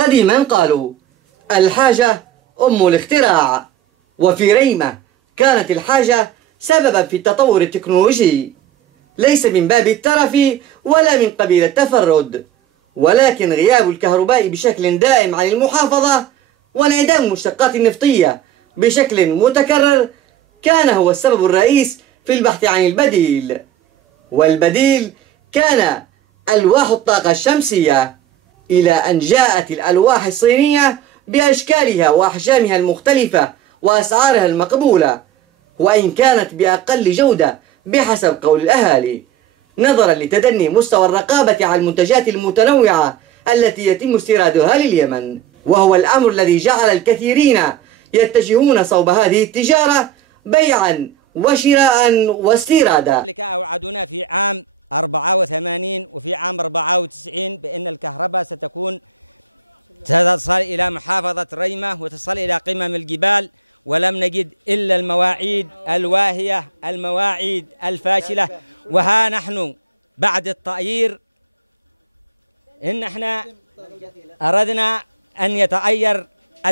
قديما قالوا الحاجة أم الاختراع، وفي ريمة كانت الحاجة سببا في التطور التكنولوجي، ليس من باب الترف ولا من قبيل التفرد، ولكن غياب الكهرباء بشكل دائم عن المحافظة وانعدام المشتقات النفطية بشكل متكرر كان هو السبب الرئيس في البحث عن البديل، والبديل كان ألواح الطاقة الشمسية، إلى أن جاءت الألواح الصينية بأشكالها وأحجامها المختلفة وأسعارها المقبولة، وإن كانت بأقل جودة بحسب قول الأهالي، نظرا لتدني مستوى الرقابة على المنتجات المتنوعة التي يتم استيرادها لليمن، وهو الأمر الذي جعل الكثيرين يتجهون صوب هذه التجارة بيعا وشراء واستيرادا. لك أوعدنا في عام 84 وفي عام 94 بأن الكهرباء تصل إلى محافظة ريمة وتصل إلى قمم الجبال، ولم نجد إلا المواعيد الواهية، المواعيد الفاشلة. وها نحن بعد التغيير إن احنا أردنا أن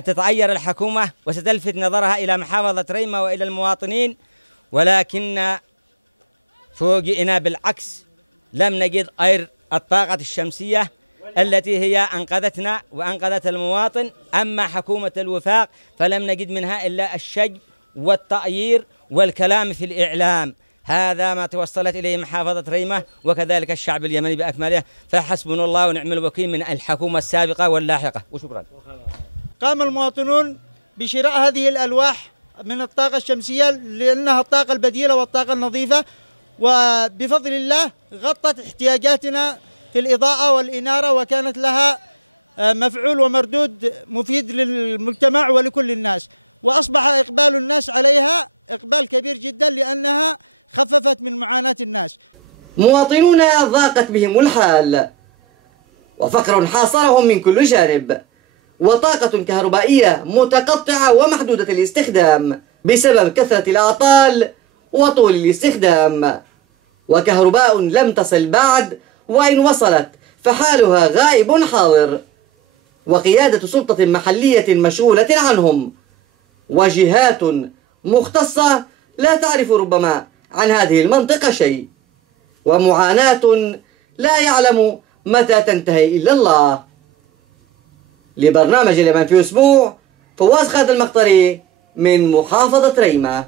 تتغير الحكومة وستلفت نظرها إلى محافظة ريمة وإلى المواطنين، ولكن فوجئنا بالعكس، لم نجد غير الطاقة الشمسية التي هي أنقذتنا وأنقذت المواطن. أما حكومة الوفاق فلم نجد منها إلا الشجب والتغيير والكلام في الإعلام. هذا ما توصلت إليه محافظة ريمة وكذلك الشعب اليمني بأكمله، فحسبنا الله ونعم الوكيل من الحكومة السابقة واللاحقة، وشكرا. قام المواطنون بشراء هذه الألواح من الطاقة الشمسية لأنها الطاقة البديلة والطاقة النظيفة، وبفضل الله غطت احتياجاتنا في الإضاءة والإنارة، وكانت لها مفعول ومردود مفيد للمجتمع ولكل الناس، وأصبح إقبال الناس عليها إقبال كبير جدا لأنها خففت من معاناة الناس. مواطنون ضاقت بهم الحال وفقر حاصرهم من كل جانب، وطاقة كهربائية متقطعة ومحدودة الاستخدام بسبب كثرة الأعطال وطول الاستخدام، وكهرباء لم تصل بعد، وإن وصلت فحالها غائب حاضر، وقيادة سلطة محلية مشغولة عنهم، وجهات مختصة لا تعرف ربما عن هذه المنطقة شيء، ومعاناة لا يعلم متى تنتهي إلا الله. لبرنامج اليمن في أسبوع، فواز خالد المقطري من محافظة ريمة.